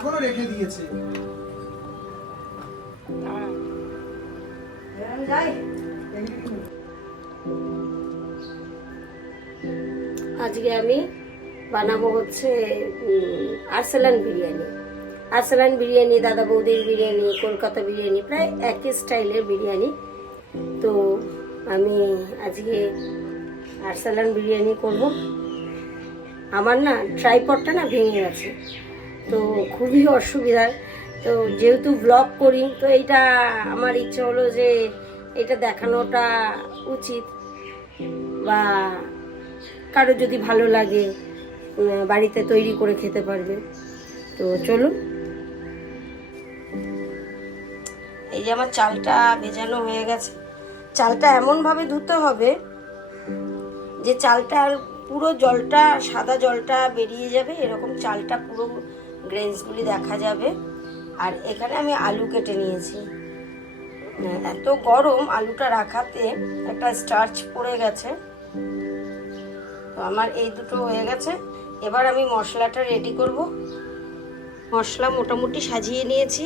এখনো রেখে দিয়েছে। আজকে আমি বানাবো হচ্ছে আরসালান বিরিয়ানি। আরসালান বিরিয়ানি, দাদা বৌদির বিরিয়ানি, কলকাতা বিরিয়ানি, প্রায় একই স্টাইলের বিরিয়ানি। তো আমি আজকে আরসালান বিরিয়ানি করব। আমার না ট্রাইপডটা না ভেঙে গেছে, তো খুবই অসুবিধার। তো যেহেতু ব্লগ করি, তো এইটা আমার ইচ্ছে হলো যে এটা দেখানোটা উচিত, বা কারো যদি ভালো লাগে বাড়িতে তৈরি করে খেতে পারবে। তো চলুন। এই যে আমার চালটা ভেজানো হয়ে গেছে। চালটা এমনভাবে ধুতে হবে যে চালটার পুরো জলটা, সাদা জলটা বেরিয়ে যাবে, এরকম চালটা পুরো গ্রেনসগুলি দেখা যাবে। আর এখানে আমি আলু কেটে নিয়েছি। এত গরম, আলুটা রাখাতে একটা স্টার্চ পড়ে গেছে। তো আমার এই দুটো হয়ে গেছে। এবার আমি মশলাটা রেডি করব। মশলা মোটামুটি সাজিয়ে নিয়েছি।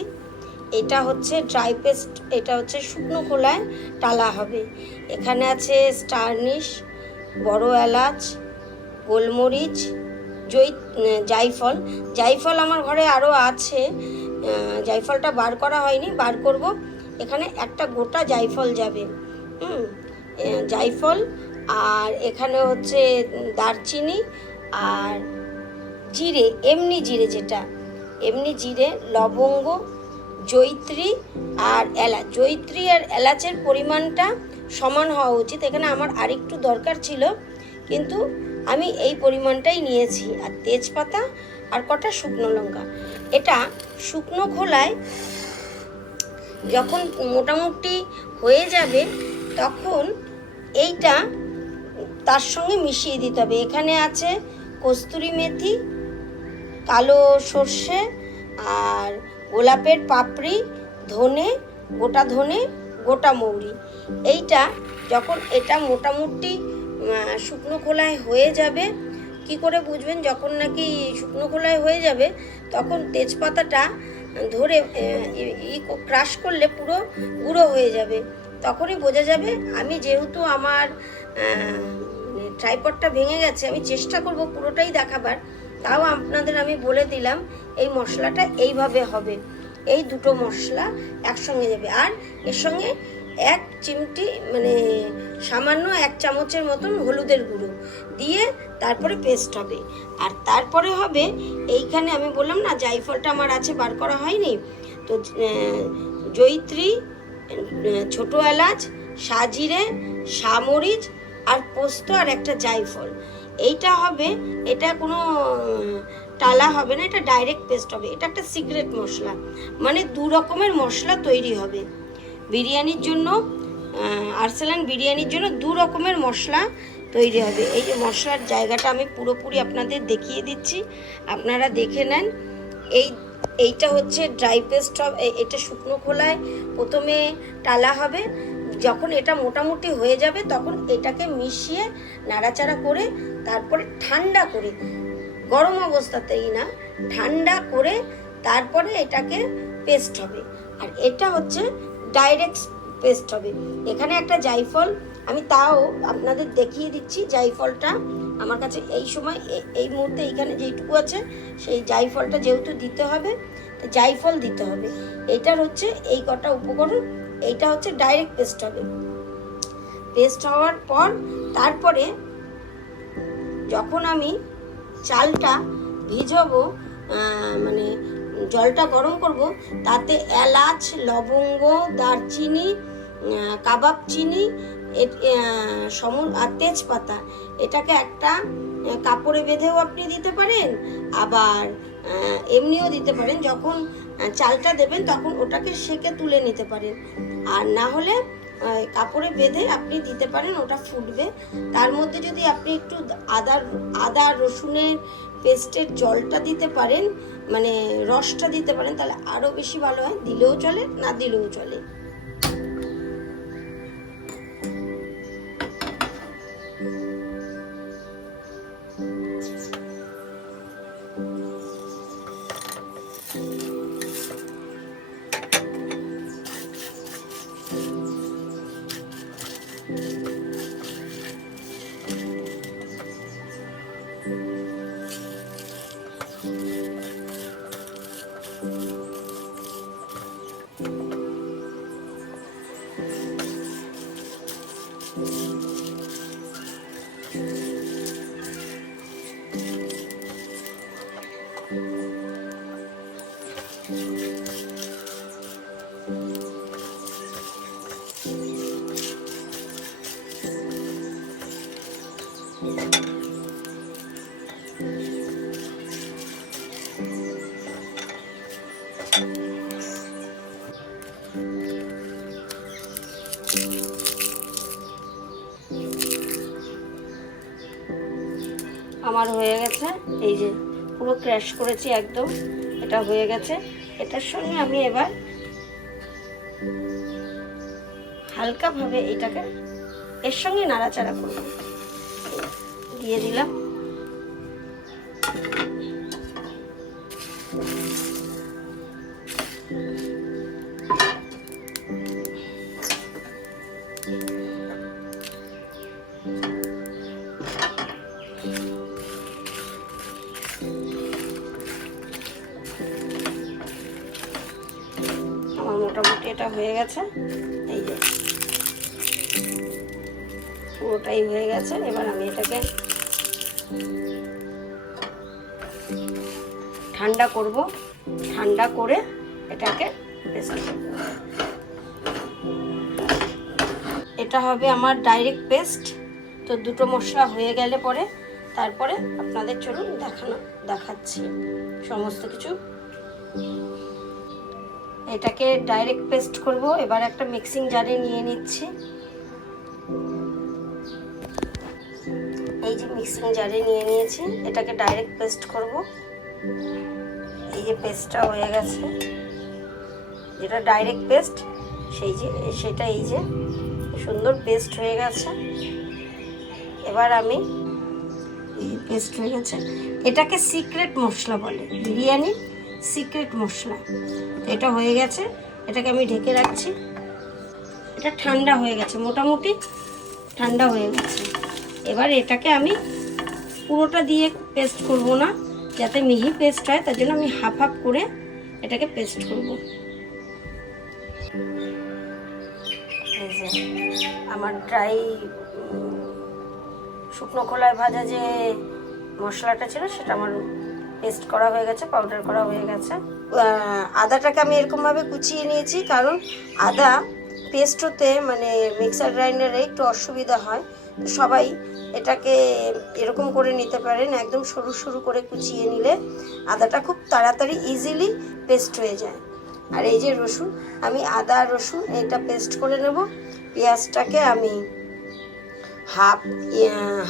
এটা হচ্ছে ড্রাই পেস্ট, এটা হচ্ছে শুকনো খোলায় টালা হবে। এখানে আছে স্টারনিশ, বড় এলাচ, গোলমরিচ, জায়ফল। জায়ফল আমার ঘরে আরও আছে, জায়ফলটা বার করা হয়নি, বার করব। এখানে একটা গোটা জায়ফল যাবে, জায়ফল। আর এখানে হচ্ছে দারচিনি আর জিরে, এমনি জিরে, যেটা এমনি জিরে, লবঙ্গ, জয়িত্রী আর এলাচ। জয়িত্রী আর এলাচের পরিমাণটা সমান হওয়া উচিত। এখানে আমার আরেকটু দরকার ছিল, কিন্তু আমি এই পরিমাণটাই নিয়েছি। আর তেজপাতা আর কটা শুকনো লঙ্কা। এটা শুকনো খোলায় যখন মোটামুটি হয়ে যাবে, তখন এইটা তার সঙ্গে মিশিয়ে দিতে হবে। এখানে আছে কস্তুরি মেথি, কালো সর্ষে আর গোলাপের পাপড়ি, ধনে, গোটা মৌরি। এইটা যখন এটা মোটামুটি শুকনো খোলায় হয়ে যাবে, কি করে বুঝবেন যখন নাকি শুকনো খোলায় হয়ে যাবে? তখন তেজপাতাটা ধরে ক্রাশ করলে পুরো গুঁড়ো হয়ে যাবে, তখনই বোঝা যাবে। আমি যেহেতু আমার ট্রাইপডটা ভেঙে গেছে, আমি চেষ্টা করব পুরোটাই দেখাবার, তাও আপনাদের আমি বলে দিলাম এই মশলাটা এইভাবে হবে। এই দুটো মশলা একসঙ্গে যাবে। আর এর সঙ্গে এক চিমটি, মানে সামান্য 1 চামচের মতন হলুদের গুঁড়ো দিয়ে তারপরে পেস্ট হবে। আর তারপরে হবে, এইখানে আমি বললাম না জায়ফলটা আমার আছে, বার করা হয়নি, তো জয়িত্রী, ছোট এলাচ, সাজিরে, সামরিচ আর পোস্ত আর একটা জায়ফল। এইটা হবে, এটা কোনো টালা হবে না, এটা ডাইরেক্ট পেস্ট হবে। এটা একটা সিক্রেট মশলা, মানে 2 রকমের মশলা তৈরি হবে বিরিয়ানির জন্য। আরসালান বিরিয়ানির জন্য 2 রকমের মশলা তৈরি হবে। এই যে মশলার জায়গাটা আমি পুরোপুরি আপনাদের দেখিয়ে দিচ্ছি, আপনারা দেখে নেন। এইটা হচ্ছে ড্রাই পেস্ট হবে, এটা শুকনো খোলায় প্রথমে টালা হবে। যখন এটা মোটামুটি হয়ে যাবে, তখন এটাকে মিশিয়ে নাড়াচাড়া করে তারপরে ঠান্ডা করে, গরম অবস্থাতেই না, ঠান্ডা করে তারপরে এটাকে পেস্ট হবে। আর এটা হচ্ছে ডাইরেক্ট পেস্ট হবে। এখানে একটা জায়ফল, আমি তাও আপনাদের দেখিয়ে দিচ্ছি। জায়ফলটা আমার কাছে এই সময়, এই মুহূর্তে এইখানে যেইটুকু আছে, সেই জায়ফলটা যেহেতু দিতে হবে, জায়ফল দিতে হবে। এটার হচ্ছে এই কটা উপকরণ। এইটা হচ্ছে ডাইরেক্ট পেস্ট হবে। পেস্ট হওয়ার পর তারপরে যখন আমি চালটা ভিজাবো, মানে জলটা গরম করব, তাতে এলাচ, লবঙ্গ, দারচিনি, কাবাব চিনি আর তেজপাতা, এটাকে একটা কাপড়ে বেঁধেও আপনি দিতে পারেন, আবার এমনিও দিতে পারেন। যখন চালটা দেবেন তখন ওটাকে সেকে তুলে নিতে পারেন, আর না হলে কাপড়ে বেঁধে আপনি দিতে পারেন, ওটা ফুটবে। তার মধ্যে যদি আপনি একটু আদা রসুনের পেস্টের জলটা দিতে পারেন, মানে রসটা দিতে পারেন, তাহলে আরও বেশি ভালো হয়। দিলেও চলে, না দিলেও চলে। আমার হয়ে গেছে, এই যে পুরো ক্র্যাশ করেছি একদম, এটা হয়ে গেছে। এটার সঙ্গে আমি এবার হালকাভাবে এটাকে এর সঙ্গে নাড়াচাড়া করব। দিয়ে দিলাম। আমার মোটামুটি এটা হয়ে গেছে, এই যে পুরোটাই হয়ে গেছে। এবার আমি এটাকে ঠান্ডা করব, ঠান্ডা করে এটাকে পেস্ট করব। এটা হবে আমার ডাইরেক্ট পেস্ট। তো দুটো মশলা হয়ে গেলে পরে তারপরে আপনাদের চলুন দেখাচ্ছি সমস্ত কিছু। এটাকে ডাইরেক্ট পেস্ট করব। এবার একটা মিক্সিং জারে নিয়ে নিচ্ছি। এই যে মিক্সিং জারে নিয়ে নিয়েছি, এটাকে ডাইরেক্ট পেস্ট করব। এই যে পেস্টটা হয়ে গেছে, যেটা ডাইরেক্ট পেস্ট সেটা এই যে সুন্দর পেস্ট হয়ে গেছে। এবার আমি পেস্ট হয়ে গেছে, এটাকে সিক্রেট মশলা বলে, বিরিয়ানি সিক্রেট মশলা। এটা হয়ে গেছে, এটাকে আমি ঢেকে রাখছি। এটা ঠান্ডা হয়ে গেছে, মোটামুটি ঠান্ডা হয়ে গেছে। এবার এটাকে আমি পুরোটা দিয়ে পেস্ট করব না, যাতে মিহি পেস্ট হয়, তার জন্য আমি হাফ হাফ করে এটাকে পেস্ট করব। এই যে আমার ড্রাই শুকনো খোলায় ভাজা যে মশলাটা ছিল সেটা আমার পেস্ট করা হয়ে গেছে, পাউডার করা হয়ে গেছে। আদাটাকে আমি এরকমভাবে কুচিয়ে নিয়েছি, কারণ আদা পেস্ট হতে মানে মিক্সার গ্রাইন্ডারে একটু অসুবিধা হয়। সবাই এটাকে এরকম করে নিতে পারেন, একদম সরু সরু করে কুচিয়ে নিলে আদাটা খুব তাড়াতাড়ি ইজিলি পেস্ট হয়ে যায়। আর এই যে রসুন, আমি আদা রসুন এটা পেস্ট করে নেব। পেঁয়াজটাকে আমি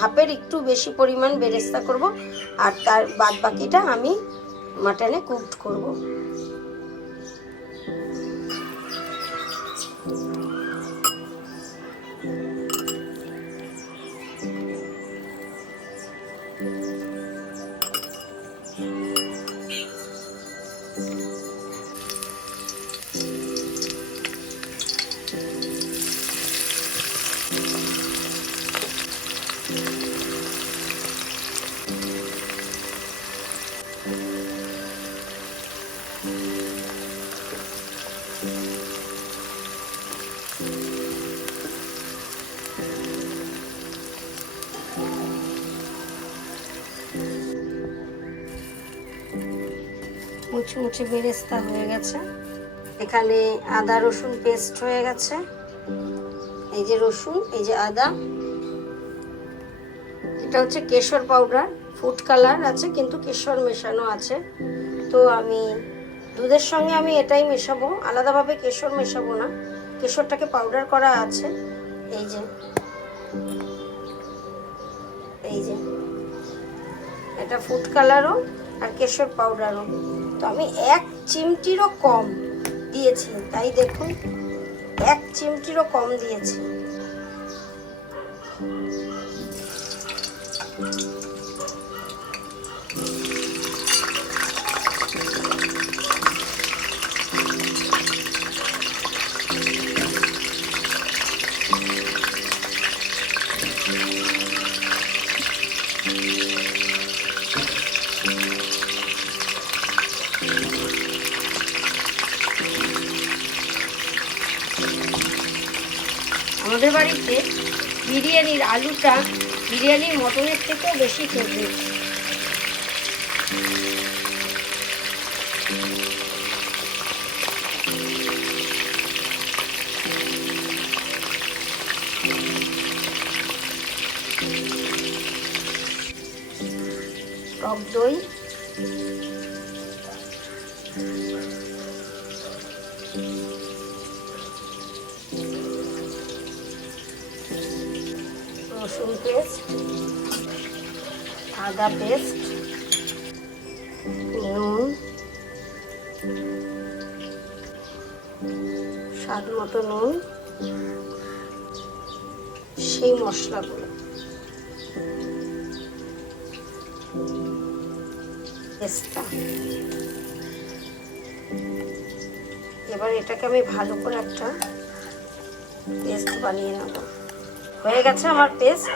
হাফের একটু বেশি পরিমাণ বেরেস্তা করব, আর তার বাদ বাকিটা আমি মাটনে কুকড করব। মুছে মুছে বেরেস্তা হয়ে গেছে। এখানে আদা রসুন পেস্ট হয়ে গেছে। এই যে রসুন, এই যে আদা, এটা হচ্ছে কেশর পাউডার, ফুড কালার আছে কিন্তু কেশর মেশানো আছে। তো আমি দুধের সঙ্গে আমি এটাই মেশাবো, আলাদাভাবে কেশর মেশাবো না, কেশরটাকে পাউডার করা আছে। এই যে এটা ফুড কালারও আর কেশর পাউডারও। তো আমি 1 চিমটিরও কম দিয়েছি, তাই দেখুন 1 চিমটিরও কম দিয়েছি। আমাদের বাড়িতে বিরিয়ানির আলুটা বিরিয়ানির মটনের থেকেও বেশি ফেভারিট। টক দই, রসুন পেস্ট, আদা পেস্ট, নুন, স্বাদ মতো নুন, সেই মশলাগুলো, পেস্টটা। এবার এটাকে আমি ভালো করে একটা পেস্ট বানিয়ে নেব। হয়ে গেছে আমার পেস্ট।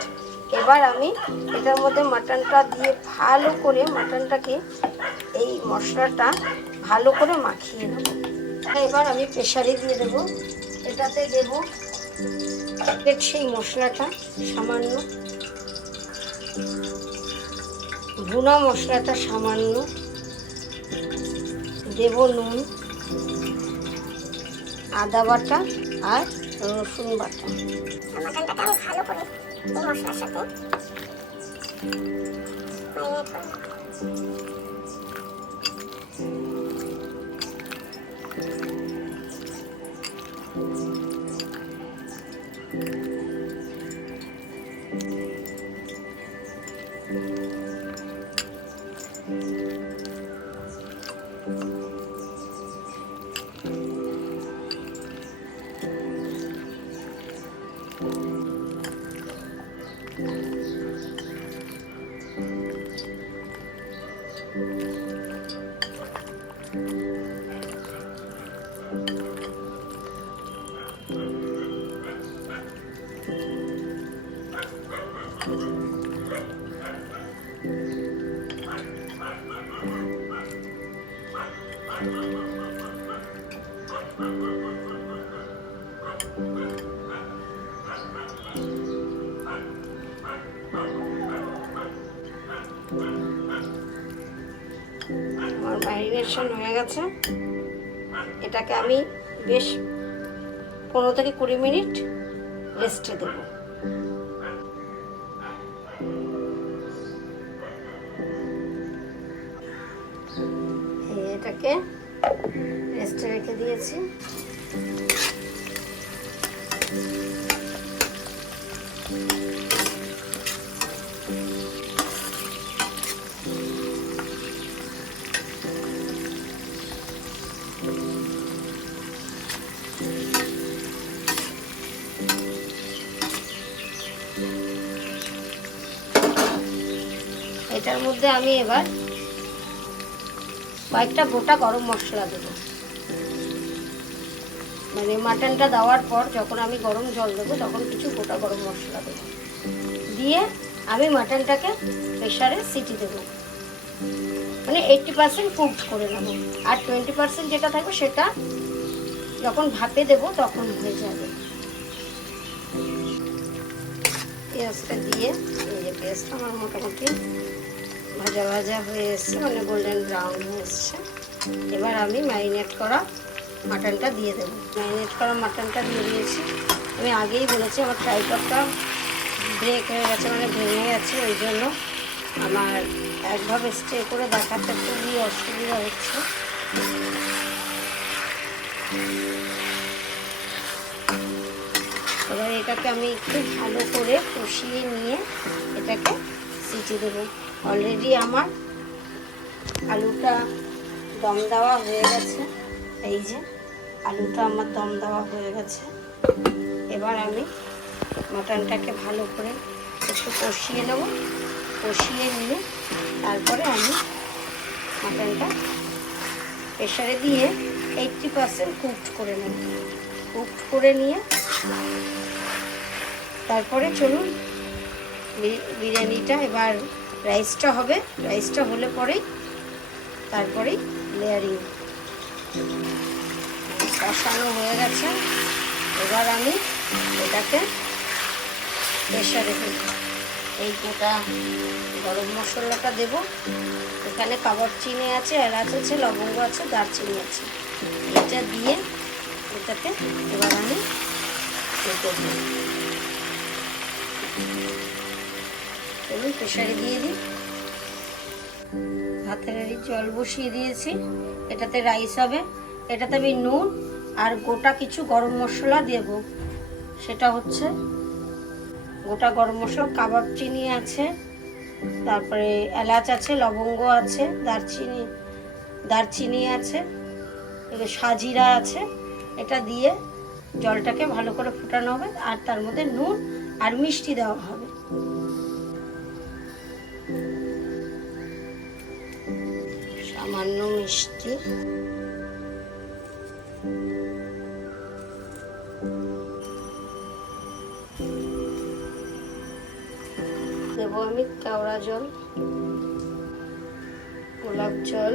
এবার আমি এটার মধ্যে মাটনটা দিয়ে ভালো করে মাটনটাকে এই মশলাটা ভালো করে মাখিয়ে নেব। এবার আমি প্রেসারে দিয়ে দেব। এটাতে দেব সেই মশলাটা সামান্য, ভুনা মশলাটা সামান্য, দেব নুন, আদা বাটা আর রসুন বাটা। মাটনটাকে আমি ভালো করে এই মশলার সাথে ম্যারিনেট করব। আমার ম্যারিনেশন হয়ে গেছে। এটাকে আমি বেশ 15 থেকে 20 মিনিট রেস্টে দেব। এটাকে রেস্টে রেখে দিয়েছি। এটার মধ্যে আমি এবার কয়েকটা গোটা গরম মশলা দেব। মানে মাটনটা দেওয়ার পর যখন আমি গরম জল দেবো তখন কিছু গোটা গরম মশলা দেবো, দিয়ে আমি মাটনটাকে প্রেসারে সিটি দেবো। মানে 80% কুকড করে নেব, আর 20% যেটা থাকবে সেটা যখন ভাপে দেবো তখন হয়ে যাবে। পেঁয়াজটা দিয়ে, এই যে পেঁয়াজটা আমার মোটামুটি ভাজা ভাজা হয়ে এসছে, মানে গোল্ডেন ব্রাউন হয়ে এসছে। এবার আমি ম্যারিনেট করা মাটনটা দিয়ে দেবো। ম্যারিনেট করা মাটনটা দিয়ে দিয়েছি। আমি আগেই বলেছি আমার ট্রাইপডটা ব্রেক হয়ে গেছে, মানে ভেঙে গেছে, ওই জন্য আমার একভাবে স্টে করে দেখাতে খুবই অসুবিধা হচ্ছে। এবার এটাকে আমি একটু ভালো করে কষিয়ে নিয়ে এটাকে সিটি দেবো। অলরেডি আমার আলুটা দম দেওয়া হয়ে গেছে। এই যে আলুটা আমার দম দেওয়া হয়ে গেছে। এবার আমি মাটনটাকে ভালো করে একটু কষিয়ে নেব। কষিয়ে নিয়ে তারপরে আমি মাটনটা প্রেসারে দিয়ে 80% কুকড করে নেব। কুকড করে নিয়ে তারপরে চলুন বিরিয়ানিটা, এবার রাইসটা হবে। রাইসটা হলে পরেই তারপরেই লেয়ারিং। কষানো হয়ে গেছে। এবার আমি এটাকে প্রেসারে দেব। এই গোটা গরম মশলাটা দেব। এখানে কাবাব চিনি আছে, এলাচ আছে, লবঙ্গ আছে, দারচিনি আছে। এটা দিয়ে এটাকে এবার আমি চলুন প্রেসারে দিয়ে দিই। ভাতের হাঁড়ি জল বসিয়ে দিয়েছি। এটাতে রাইস হবে। এটাতে আমি নুন আর গোটা কিছু গরম মশলা দেব। সেটা হচ্ছে গোটা গরম মশলা, কাবাব চিনি আছে, তারপরে এলাচ আছে, লবঙ্গ আছে, দারচিনি আছে, সাজিরা আছে। এটা দিয়ে জলটাকে ভালো করে ফুটানো হবে আর তার মধ্যে নুন আর মিষ্টি দেওয়া হবে। সামান্য মিষ্টি দেবো আমি, কেওড়া জল, গোলাপ জল,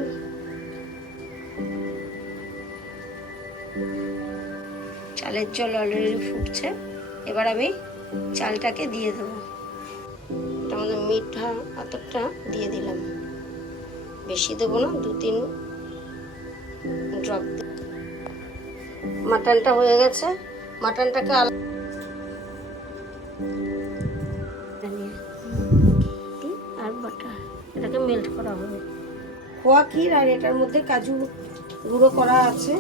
চালের জল অলরেডি ফুটছে। এবার আমি চালটাকে দিয়ে দেবো। তার মধ্যে মিঠা এতটা দিয়ে দিলাম, বেশি দেবো না, 2-3 ড্রপ। মাটনটা হয়ে গেছে। মাটনটাকে আর বাটার এটাকে মেল্ট করা হবে। খোয়া ক্ষীর আর এটার মধ্যে কাজু গুঁড়ো করা আছে।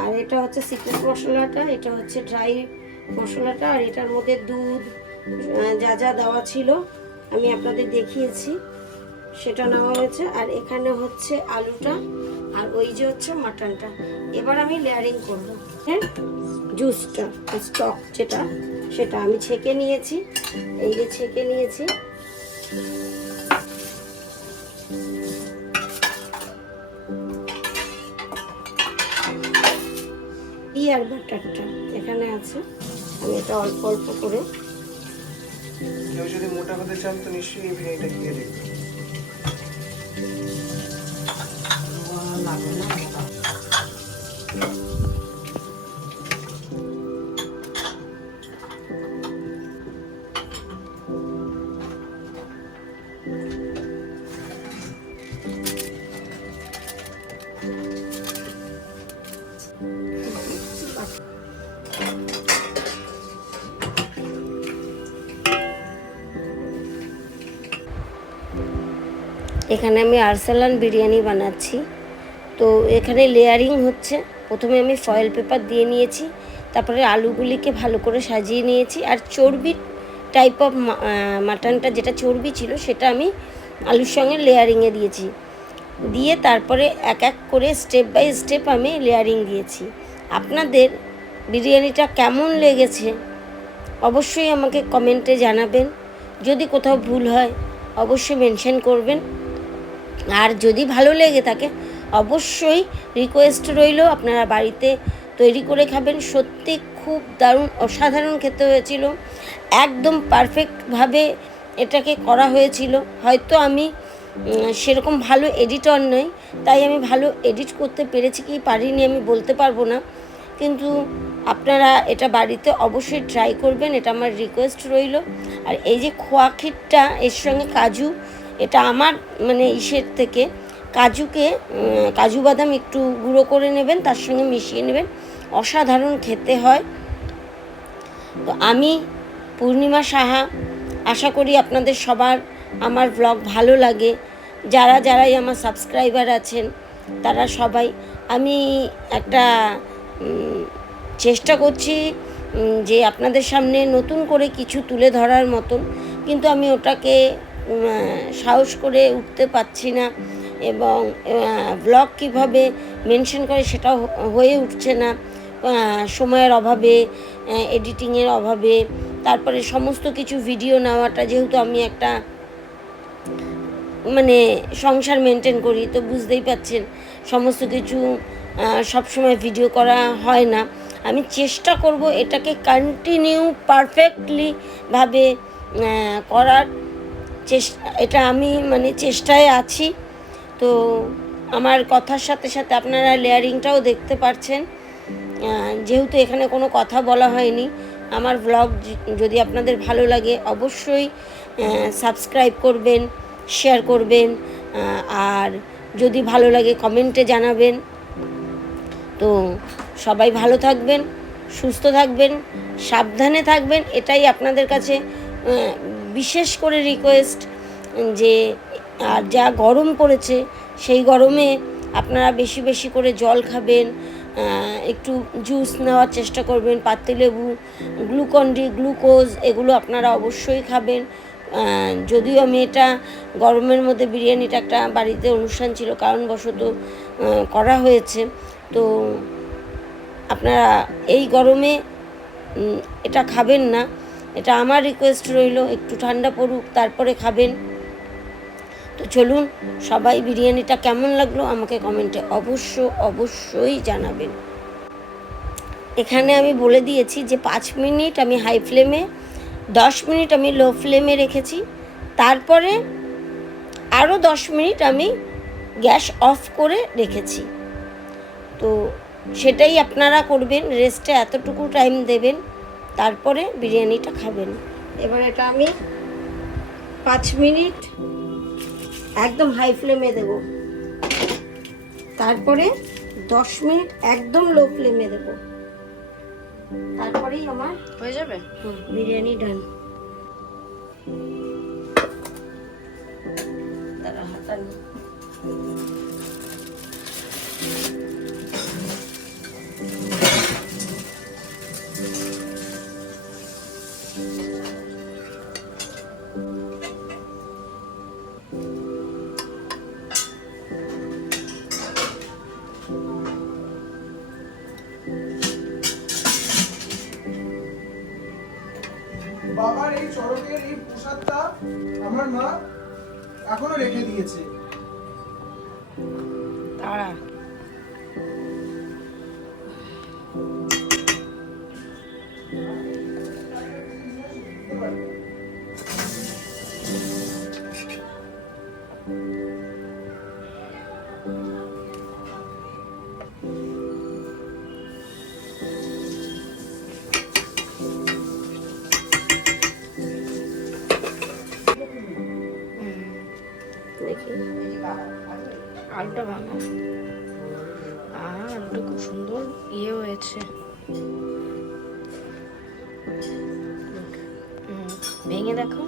আর এটা হচ্ছে সিক্রেট মশলাটা, এটা হচ্ছে ড্রাই মশলাটা। আর এটার মধ্যে দুধ যা যা দেওয়া ছিল আমি আপনাদের দেখিয়েছি, সেটা নেওয়া হয়েছে। আর এখানে হচ্ছে আলুটা আর ওই যে হচ্ছে মাটনটা। এবার আমি লেয়ারিং করব। হ্যাঁ, জুসটা স্টক যেটা সেটা আমি ছেঁকে নিয়েছি। এই যে ছেঁকে নিয়েছি। আর বাটারটা এখানে আছে। আমি এটা অল্প অল্প করে, কেউ যদি মোটা হতে চান তো নিশ্চয়ই এই ভিডিওটা খেয়ে দেখবেন। এখানে আমি আরসালান বিরিয়ানি বানাচ্ছি। তো এখানে লেয়ারিং হচ্ছে। প্রথমে আমি ফয়েল পেপার দিয়ে নিয়েছি, তারপরে আলুগুলিকে ভালো করে সাজিয়ে নিয়েছি। আর চর্বি টাইপ অফ মাটনটা যেটা চর্বি ছিল সেটা আমি আলুর সঙ্গে লেয়ারিংয়ে দিয়েছি। দিয়ে তারপরে এক এক করে স্টেপ বাই স্টেপ আমি লেয়ারিং দিয়েছি। আপনাদের বিরিয়ানিটা কেমন লেগেছে অবশ্যই আমাকে কমেন্টে জানাবেন। যদি কোথাও ভুল হয় অবশ্যই মেনশন করবেন। আর যদি ভালো লেগে থাকে অবশ্যই রিকোয়েস্ট রইল আপনারা বাড়িতে তৈরি করে খাবেন। সত্যি খুব দারুণ, অসাধারণ খেতে হয়েছিল। একদম পারফেক্টভাবে এটাকে করা হয়েছিল। হয়তো আমি সেরকম ভালো এডিটর নই, তাই আমি ভালো এডিট করতে পেরেছি কি পারিনি আমি বলতে পারবো না। কিন্তু আপনারা এটা বাড়িতে অবশ্যই ট্রাই করবেন, এটা আমার রিকোয়েস্ট রইল। আর এই যে খোয়া ক্ষীরটা এর সঙ্গে কাজু, এটা আমার মানে ইসের থেকে কাজু বাদাম একটু গুঁড়ো করে নেবেন, তার সঙ্গে মিশিয়ে নেবেন। অসাধারণ খেতে হয়। তো আমি পূর্ণিমা সাহা, আশা করি আপনাদের সবার আমার ব্লগ ভালো লাগে। যারাই আমার সাবস্ক্রাইবার আছেন তারা সবাই, আমি একটা চেষ্টা করছি যে আপনাদের সামনে নতুন করে কিছু তুলে ধরার মতন, কিন্তু আমি ওটাকে সাহস করে উঠতে পারছি না। এবং ব্লগ কীভাবে মেনশন করে সেটাও হয়ে উঠছে না, সময়ের অভাবে, এডিটিংয়ের অভাবে। তারপরে সমস্ত কিছু ভিডিও নেওয়াটা, যেহেতু আমি একটা মানে সংসার মেনটেন করি, তো বুঝতেই পাচ্ছেন সমস্ত কিছু সবসময় ভিডিও করা হয় না। আমি চেষ্টা করব এটাকে কন্টিনিউ পারফেক্টলিভাবে করার এটা আমি মানে চেষ্টায় আছি। তো আমার কথার সাথে সাথে আপনারা লেয়ারিংটাও দেখতে পাচ্ছেন। যেহেতু এখানে কোনো কথা বলা হয়নি, আমার ব্লগ যদি আপনাদের ভালো লাগে অবশ্যই সাবস্ক্রাইব করবেন, শেয়ার করবেন, আর যদি ভালো লাগে কমেন্টে জানাবেন। তো সবাই ভালো থাকবেন, সুস্থ থাকবেন, সাবধানে থাকবেন, এটাই আপনাদের কাছে বিশেষ করে রিকোয়েস্ট। যে আর যা গরম পড়েছে সেই গরমে আপনারা বেশি বেশি করে জল খাবেন, একটু জুস নেওয়ার চেষ্টা করবেন, পাতিলেবু, গ্লুকন-ডি, গ্লুকোজ, এগুলো আপনারা অবশ্যই খাবেন। যদিও আমি এটা গরমের মধ্যে বিরিয়ানিটা একটা বাড়িতে অনুষ্ঠান ছিল কারণবশত করা হয়েছে, তো আপনারা এই গরমে এটা খাবেন না, এটা আমার রিকোয়েস্ট রইল। একটু ঠান্ডা পড়ুক তারপরে খাবেন। তো চলুন, সবাই বিরিয়ানিটা কেমন লাগলো আমাকে কমেন্টে অবশ্যই জানাবেন। এখানে আমি বলে দিয়েছি যে 5 মিনিট আমি হাই ফ্লেমে, 10 মিনিট আমি লো ফ্লেমে রেখেছি, তারপরে আরও 10 মিনিট আমি গ্যাস অফ করে রেখেছি। তো সেটাই আপনারা করবেন, রেস্টে এতটুকু টাইম দেবেন, তারপরে বিরিয়ানিটা খাবেন। এবার এটা আমি 5 মিনিট একদম হাই ফ্লেমে দেব, তারপরে 10 মিনিট একদম লো ফ্লেমে দেব, তারপরেই আমার হয়ে যাবে। বিরিয়ানি ডান। তারা হাতানো বাবার এই চড়কের এই প্রসাদটা আমার মা এখনো রেখে দিয়েছে। তারা দেখি আলুটা ভাঙো। আলুটা খুব সুন্দর হয়েছে। ভেঙে দেখো,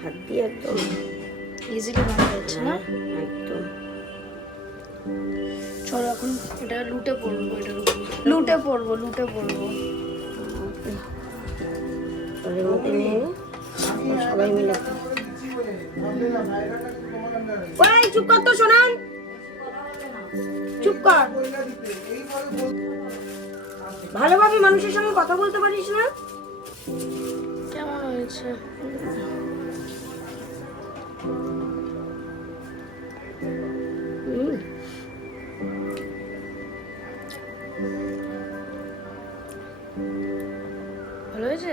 হাত দিয়ে একদম ইজিলি ভাঙা যাচ্ছে না। একদম। চলো এখন এটা লুটে পড়বো, লুটে পড়বো। ওর মধ্যে নিয়ে সবাই মিলে ওই চুপ কর তো শোনান, চুপ কর। ভালোভাবে মানুষের সঙ্গে কথা বলতে পারিস না? কেমন হয়েছে? ভালো হয়েছে।